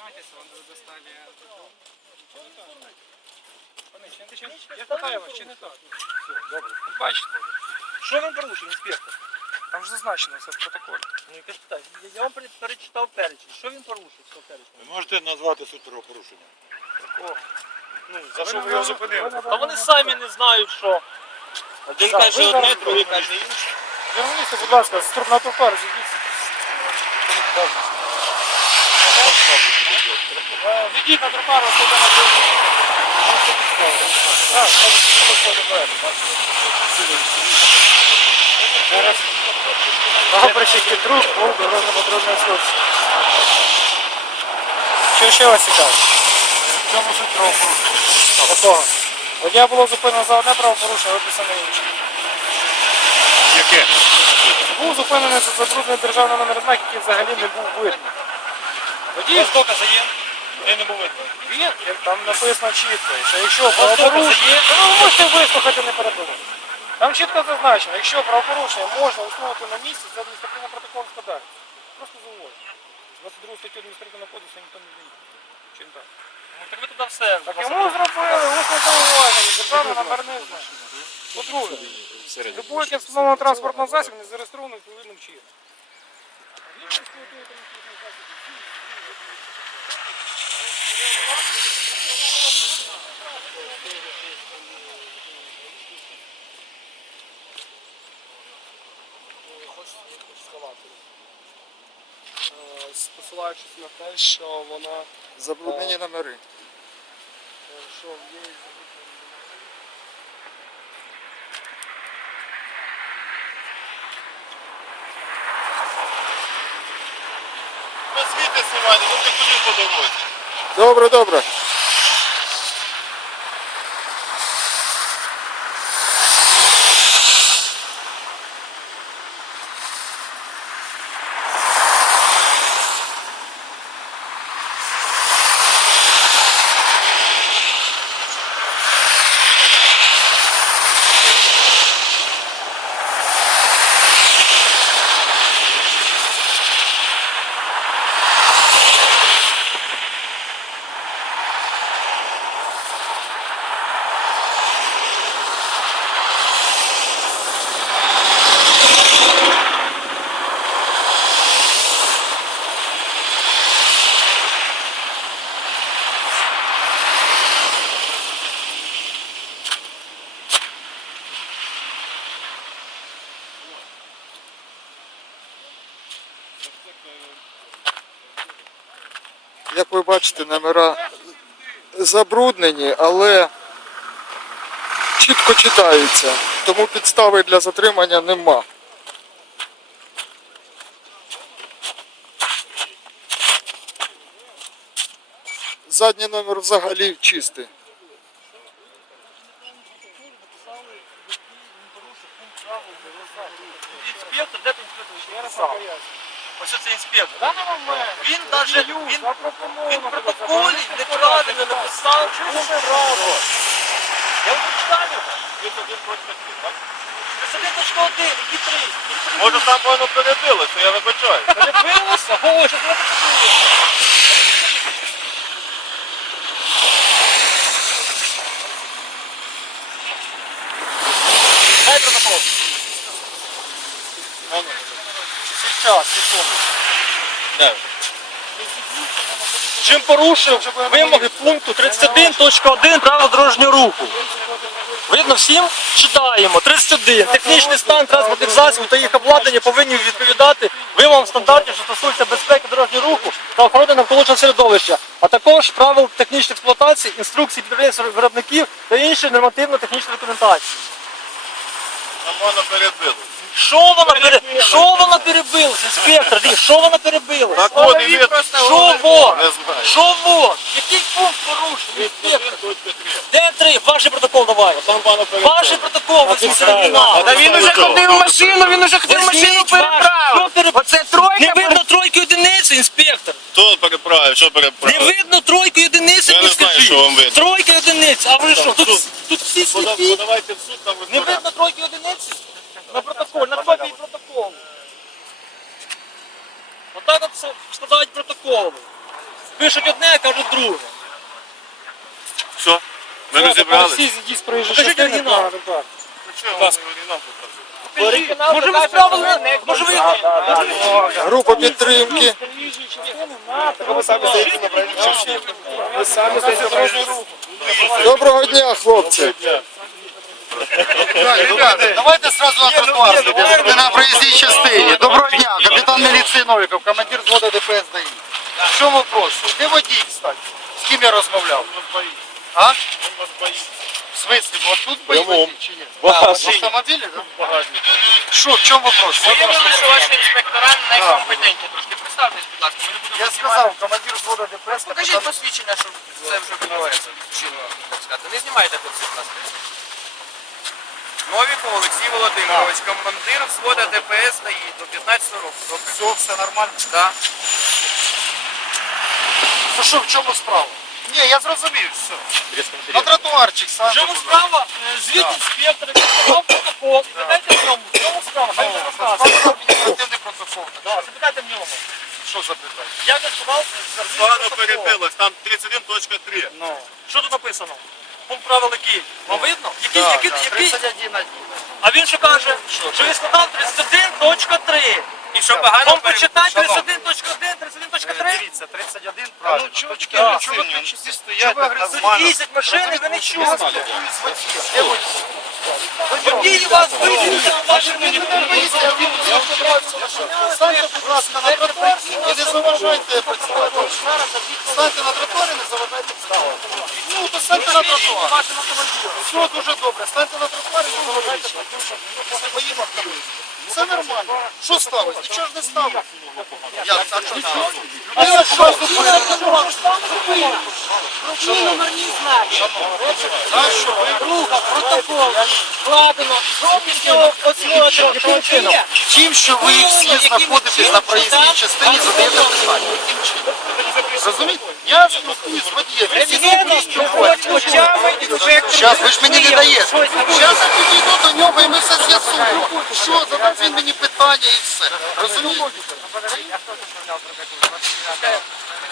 Ознайомтесь, вам достали. Пане, чи не- чи не- Я питаю вас, чи не так? Добре. Бачите, Що він порушив, інспектор? там ж зазначено все в протоколі. Ну яке ж питання? Я- Я вам пере- перечитав перечень. Що він порушив з цього перечня? Ви можете назвати суть правопорушення? Такого. Ну, За що ви його зупинили? Та вони самі не знають, що. Один Так, каже ви одне, зараз другий каже інше. Журналісти, будь ласка, з на тротуар зійдіть. Відійдіть на тротуар, ось туди на Зараз. Прапорщик Петрук, був дорожньо патрульної служби. Що ще вас цікавить? В чому суть правопорушення? Такого. Водія було зупинено за одне правопорушення, виписане інше. Яке? Був зупинений за забруднений державний номер знак, який взагалі не був видно. Водій Ось докази є. Де не був видно. він, як там написано чітко, що якщо докази правопорушення, є? ну, ви можете вислухати, не перебувати. Там чітко зазначено, якщо правопорушення можна усунути на місці, це адміністративний протокол складає. Просто зауваження. 22 статтю адміністративного кодексу ніхто не змінить. Чи не так? Ну так ви туди все. Так йому зробили усне зауваження, державний номерний знак. По-друге, любой встановлений транспортний засіб не зареєстрований відповідним чином. Е, Посилаючись на те, що вона Забруднені номери. е, що є Ви звідти знімайте, ну ти ходив по дорозі. Добре, добре. Як ви бачите, номера забруднені, але чітко читаються, тому підстави для затримання нема. Задній номер взагалі чистий. Інспектор. Ось це інспектор. Даний момент Він даже водію він, він в протоколі неправильно написав пункт? Я вам прочитаю його. Присадив точка один, які три. Може там воно перебилося, я вибачаю. Перебилося? Ой, що це таке? Дай Сейчас, секунду. Чим порушив вимоги пункту 31.1 правил дорожнього руху. Видно всім? Читаємо. 31. Технічний стан транспортних засобів та їх обладнання повинні відповідати вимогам стандартів, що стосуються безпеки дорожнього руху та охорони навколишнього середовища, а також правил технічної експлуатації, інструкцій підприємств виробників та іншої нормативно-технічної документації. Що вона пере... Що вона перебилась, інспектор? Дивись, Що вона перебилась? Так от, і ви- Що вот? Не знаю. Що вот? Який пункт порушений, інспектор? Де три? Ваший протокол давай. Ваший протокол, ви оригінал. Та він уже ходив в машину, він уже ходив машину переправив. Оце тройка. Не видно тройку одиниці, інспектор. Хто переправив, що Не переправив? видно тройку одиниці, Я не знаю, що вам видно. Тройка одиниць. А ви що? Тут, тут всі сліпі. Подавайте в суд, там Не видно тройки одиниці? На протокол, на копії все складають протоколи. Пишуть одне, а кажуть друге. Що? Ми Всі розібрали? зійдіть з проїжджої Покажіть оригінал. Може ви справили? Може ви Група підтримки. Ви самі стоїте на проїжджій. Ви самі стоїте на проїжджій. Доброго дня, хлопці. Ребята, давайте сразу на тротуар. Ми на проїзній частині. Доброго дня, капітан міліції Новіков, командир взводу ДПС ДАІ. В чому вопрос? Де водій, кстати? З ким я розмовляв? А? В смысле? Вот тут боїться чи ні? В автомобілі, да? Що, в чому вопрос? Виявили, що ваші інспектора некомпетентні трошки. Представтесь, будь ласка, ми не будемо Я знімати. сказав, командир взводу ДПС, Покажіть посвідчення, що це вже відбувається. Чинно, так сказати. Не знімайте тут всіх нас. Новіков Олексій Володимирович, командир взводу ДПС стоїть до 15 років. Добре. Все, все нормально. Да. Ну що, в чому справа? Ні, я зрозумів, все. На тротуарчик сам. В чому справа? Е, Звідти інспектор, підписав протокол. І Запитайте в ньому. В чому справа? Хай він розкаже. Адміністративний протокол. Да, Запитайте в нього. Що запитати? Як я сказав, Погано перебилось, там 31.3. Що тут написано? Пункт правил який? Вам видно? Який, Да, який, да, який? 31 один. А він що каже? Що він складав 31.3. І що погано Вам почитати Шановний. 31.1, 31.3? Дивіться, 31 правильно. Ну, чого Да. ви чого ви кричите? Чого ви агресивні? Тут їздять машини, ви не чуєте. Водії вас висвітлюють на вашому Станьте, будь ласка, на тротуар і не заважайте працювати. Станьте на тротуар і не заважайте працювати. Ну, то станьте на тротуар. Все дуже добре. Станьте на тротуар і. Поїмо автомобіль. Все нормально. Що сталося? Нічого ж не сталося. Як? А що сталося? Людина що зупинила? А що? Ви протокол складено зовнішнього осмотру чином. Тим, що ви всі знаходитесь на проїзній частині, задаєте питання. Розумієте? Я спілкуюсь з водієм. Всі спілкуюсь спілкуються. Зараз, ви ж мені не даєте. Зараз я підійду до нього і ми все з'ясуємо. Що, задам він мені питання і все. Розумієте?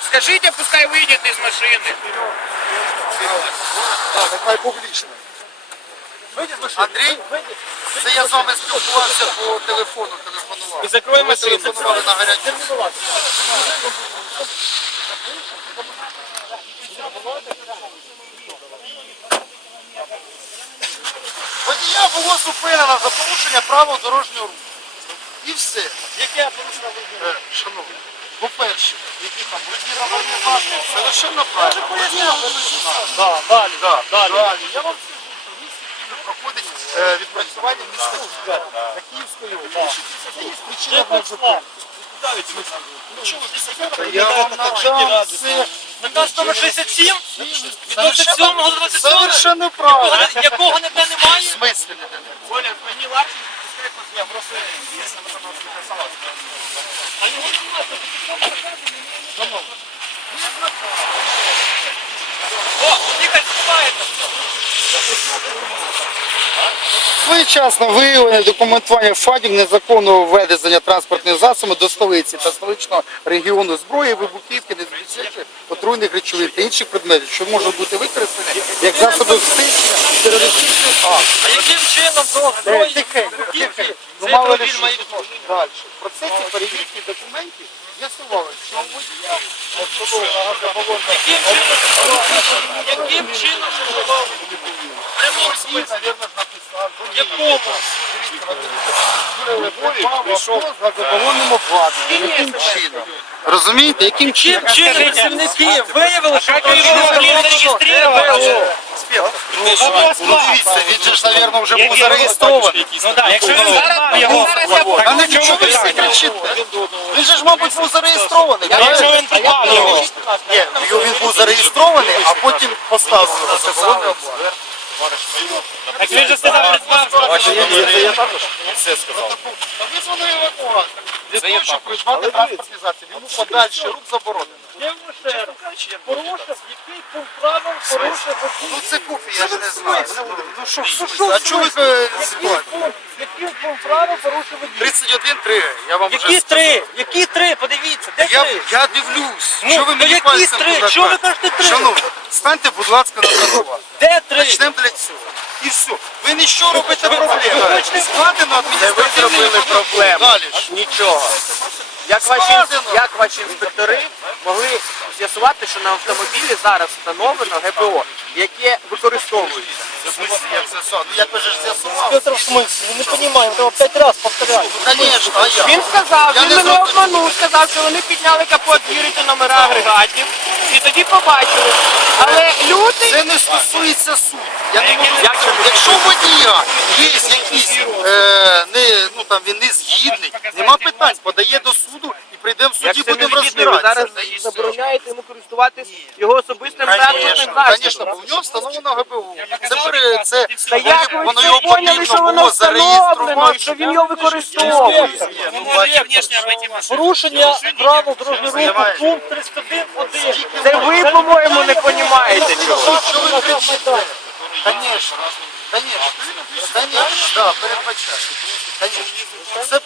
Скажіть, пускай вийдете з машини. Так, нехай публічно. Андрій, це я з вами спілкувався по телефону, телефонував. І закрой машину. телефонували на гарячу. Водія було зупинено за порушення правил дорожнього руху. І все. Яке порушення Е, Шановні, по-перше, які там блокіровані знаки, совершенно правильно. Водія знак. Да, далі, Да, далі. далі. Я вам скажу, що в місті Києві проходить відпрацювання міста на Київської області. Це є причина для зупинки. Я вам надам все. Наказ номер 67 від 27 до 27 Совершенно правильно. якого, ніде В немає. смислі не дадуть? Оля, мені Ларченко пускай я просто я сам там написала. А його немає. О, їхать співається. Своєчасно виявлення документування фактів незаконного введення транспортних засобів до столиці та столичного регіону зброї, вибухівки, незвичайних отруйних речовин та інших предметів, що можуть бути використані як засоби встичення терористичних актів. А яким чином до Е, зброї вибухівки. Ну, цей мало ли має відношення? Далі. В процесі перевірки документів з'ясували, що у водія автомобільного газобалонного Яким чином яким чином водій, смислом. мабуть. Якому? Прийшов з газобалонним обладнанням. Яким чином? Розумієте, яким Чим чином? чином працівники виявили, що автомобіль зареєстрировано? Ну дивіться, він же ж, мабуть, вже був зареєстрований. Ну так, якщо він Зараз його А ну чому ви всі кричите? Він же ж, мабуть, був зареєстрований. Якщо він його. Ні, він був зареєстрований, а потім поставили на газобалонне обладнання. Так він же сказав придбав. Я також все сказав. Евакуатор. Для того, щоб придбати транспортні засоби. Йому подальше рук заборонено. Я вам ще раз. Порушив, який пункт правил порушив Ну це куфі, я ж не знаю. Ну що, а чого ви е, Який знімаєте? пункт, правил порушив водій. 31-3, я вам вже Які сказав. три? Які три? Подивіться, де Я, три? я дивлюсь, Ну, що ви мені які пальцем три? туди Що ви кажете? три? Шановні, станьте, будь ласка, на тротуар. Де три? Почнемо для цього. І все. Ви не що робите проблему. хочете- Складено адміністративний проблему. Далі ж. Нічого. Як ваші, Складено. як ваші інспектори могли з'ясувати, що на автомобілі зараз встановлено ГБО, яке використовується? В смысле, як з'ясував? Петр, не понимаю, треба п'ять раз а я? Він сказав, Я він не мене зроблю. обманув, сказав, що вони підняли капот, вірити номера агрегатів, і тоді побачили. Але люди Це не стосується суду. Я не можу. Якщо водія є якісь е, не ну там він не згідний, нема питань, подає до суду прийдемо в суді, будемо ви зараз забороняєте йому користуватись його особистим транспортним Звісно, засобом. звісно, бо в нього встановлено ГБУ. Це пере- це Та як ви воно всі його поняли, що потрібно воно було встановлено, зареєструвати. що він його використовує? Ну, Порушення правил дорожнього руху, Заявляєш. пункт 31.1. Це ви, по-моєму, не розумієте чого. Що ви кричите? Конечно, конечно, конечно, да, передбачає. Конечно. Це.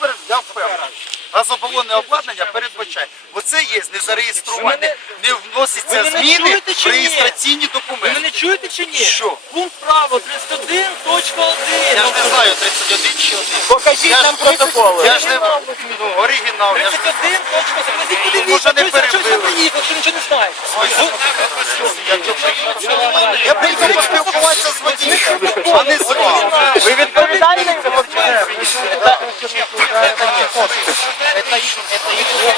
Газобалонне обладнання передбачає. Бо це є незареєстроване, не вносяться ви зміни чуєте чи в ні? реєстраційні Ви документи. мене чуєте чи ні? Що? Пункт правил 31.1. Я ж не знаю 31 чи 1. Покажіть нам протоколи. Я ж не ну, оригінал, я ж не 31. Подивіться, Може, не подивіться, що ви перебили. що нічого не знаєте. Я приїхав поспілкуватися з водієм, а не з вами. Ви відповідальний за?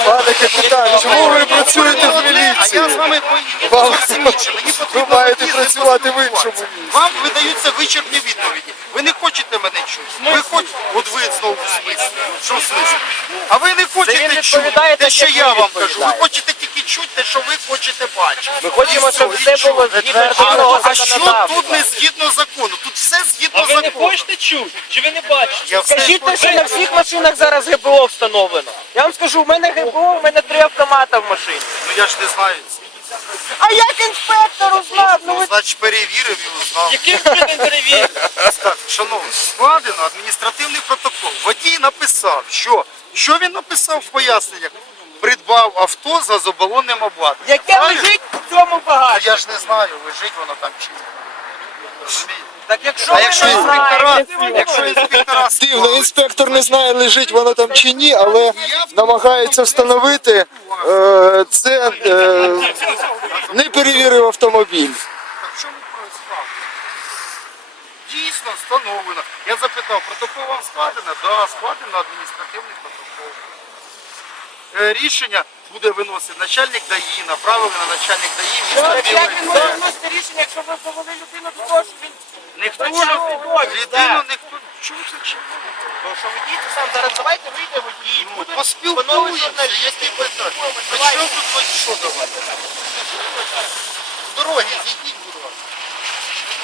Пане капітан, чому ви працюєте в міліції? Вам- Ви маєте працювати в іншому місці. Вам видаються вичерпні відповіді. Ви не хочете мене чути. Ви хочете, от ви знову в смислі. Що в смислі? А ви не хочете чути те, що я вам кажу. Ви хочете чути те, що ви хочете бачити. Ми хочемо, щоб все було згідно А- чинного А що законодавства. тут не згідно закону? Тут все А згідно ви не закону. хочете чути? Чи ви не бачите? Я все Скажіть, те, що на всіх машинах зараз ГБО встановлено. Я вам скажу, у мене ГБО, у мене три автомата в машині. Ну я ж не знаю. А як інспектор узнав? Ну Ну, ви значить, перевірив і узнав. Яким чином перевірити? Так, шановні, складено адміністративний протокол. Водій написав, що, що він написав в поясненнях? Придбав авто з газобалонним обладнанням. яке Правильно? лежить в цьому Ну, багажі? я ж не знаю, лежить воно там чи ні. Розумієте? Так якщо А ви якщо не інспектора, знаєте, якщо інспектора Дивно, інспектор не знає, лежить воно там чи ні, але намагається встановити е, це е, не перевірив автомобіль. Так в чому справа? Дійсно встановлено. Я запитав, протокол вам складено? Так, да, складено адміністративний протокол. Е, Рішення буде виносити начальник ДАІ, направили на начальник ДАІ міста як він може Церкви. вносити рішення, якщо ви повели людину до того, що він Ніхто ви говорите? людину ніхто. Чому це чого? Тому що водій це сам зараз давайте вийде водій. Ну, буде Поспілкуємося, панове журналісти, що тут хоч що давати? З Дороги зійдіть.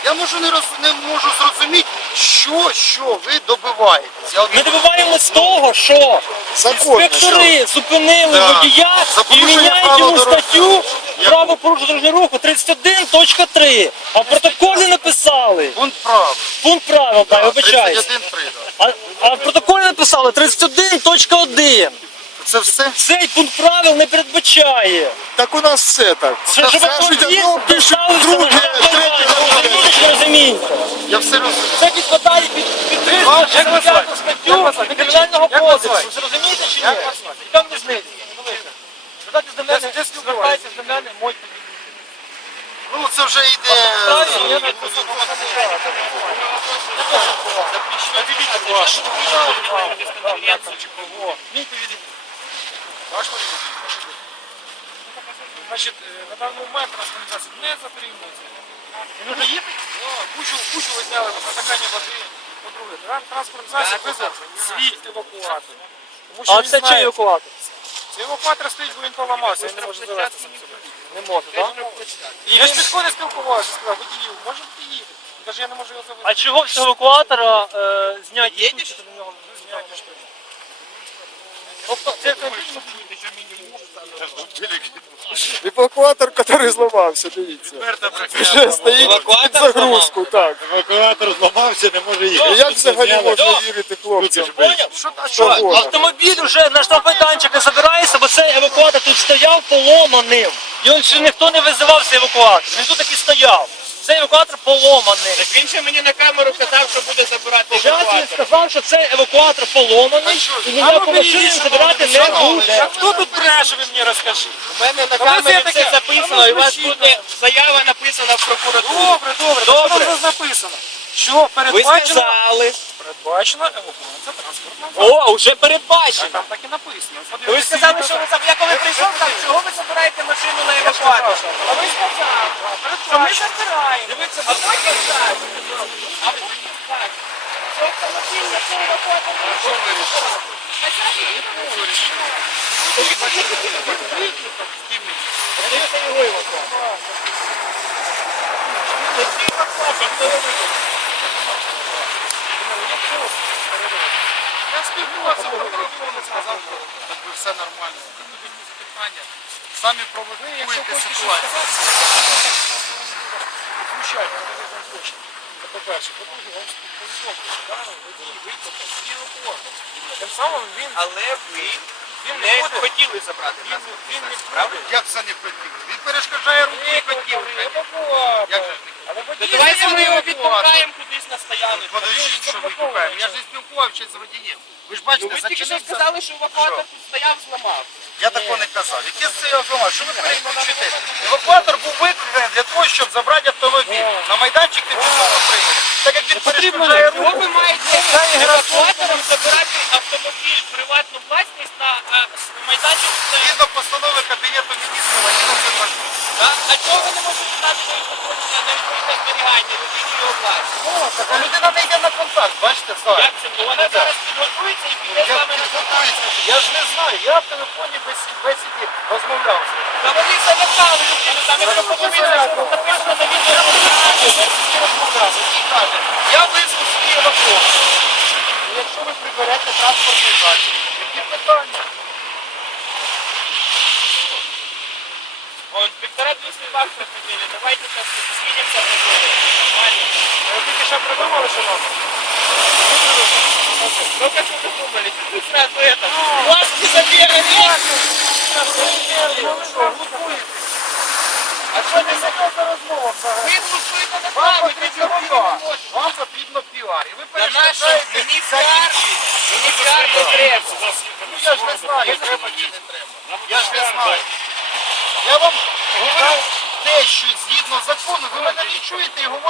Я можу не, роз... не можу зрозуміти, що, що ви добиваєтесь. Я от Ми добиваємось того, що Законно, інспектори зупинили Да. водія За і порушення міняють правил йому дорожнього статтю руху. Яку? право порушення дорожнього руху 31.3. А в протоколі написали. Пункт прав. Пункт правил, так, вибачаюсь. 31 придав. А, а в протоколі написали 31.1. Це все? Цей пункт правил не передбачає. Так у нас все так. Що, щоб Кажуть одно, пишуть друге, чи не розумієте? Я все розумію. Це підпадає під, під 365 статтю Кримінального кодексу. Ви чи ні? Там не знизу. Звертайтесь до мене, звертайтесь до мене, мой Ну це вже йде. Правильно, я не Значить, е, на даний момент транспортизація не затримується. Кучу, кучу ви зняли на стакані води. По-друге, тран- транспортизація визвав свій евакуатор. Тому що А він це знає, чий евакуатор? Цей евакуатор стоїть, бо він поламався, він не може завести сам себе. Не може, так? І я ж підходив, спілкувався, сказав, водію, може бути їде. Він каже, я не можу його завести. А чого з евакуатора е, зняті штучки до нього? Зняття штуки. Тобто це автомобіль Евакуатор, який зламався, дивіться. Вже стоїть під загрузку, так. Евакуатор зламався, не може їхати. як взагалі можна вірити хлопцям? Поняв? Автомобіль вже на штрафмайданчик не забирається, бо цей евакуатор тут стояв поломаним. Його ще ніхто не визивав цей евакуатор. Він тут таки стояв. Цей евакуатор поломаний. Так він ще мені на камеру казав, що буде забирати Зараз він сказав, що цей евакуатор поломаний і ніяку машину забирати не буде. Хто тут бреше, ви мені розкажіть? У мене на камері все записано, і у вас Та буде заява написана в прокуратуру. Добре, добре, Добре. добре. Що написано? Що Ви передбачено? сказали. Передбачено евакуація транспортного О, вже передбачено. Там так і написано. Ви сказали, що ви заб- я коли прийшов, там, чого ви забираєте машину на евакуатор? А ви сказали, що ми забираємо. Дивіться, а потім так. А потім так. Що автомобіль на цей евакуатор Що вирішили? Це його евакуатор. Це цей евакуатор, хто його вивіз? Я спілкувався в прокуратурі, сказав, що якби все нормально. Самі провокуєте ситуацію. Звичайно, це не злочин. Це по-перше. По-друге, я вам повідомлю, що даний водій викликав свій евакуатор. Тим самим він, Але ви він не буде, хотіли забрати він, нас. він не буде. Як це не хотів? Він перешкоджає руки і хотів. Як же ж не Але давайте ми його відпускаємо кудись на стоянку. Подождіть, що ви купаємо? Я ж не спілкувався з водієм. Ви ж Ну бачите, ви тільки що зачинився. сказали, що евакуатор тут стояв, зламав. Я такого не казав. Яке це евакуатор? Що ви перекручуєте? Евакуатор був викликаний для того, щоб забрати автомобіль. На майданчик тимчасово прийняли. Так як він перешкоджає Чого руку. ви маєте евакуатором забирати автомобіль, приватну власність на с- майданчик? е, Згідно постанови Кабінету міністрів, вони на це можуть. А, чого ви не можете стати на відповідне на відповідне зберігання людині його власність? А людина не йде на контакт, бачите, зараз. Як це? Ну, Вона зараз підготується і піде з вами на контакт. я ж не знаю, я в телефоні бесі- бесіді розмовляв. Та вони залякали людину, там якщо подивитися, що написано на відео. Я визву свій евакуатор. Якщо ви приберете транспортний засіб, які питання? Он инспектора 200 баксов купили. Давайте сейчас свидимся в Нормально. Ви тільки що придумали, що нам? Только что вы думали, тут сразу это. Маски забегали. А що не серйозна розмова взагалі? Вы глушуете на Вам правый, потрібно ничего не піар. можете. Вам потрібно піар. І ви На нашем, перешкоджаєте мені всяким піар, чином. мені піар не треба. Ну я ж не знаю, треба чи не треба. Я ж не знаю. Я вам говорю те, що згідно закону, ви мене не чуєте і говорите.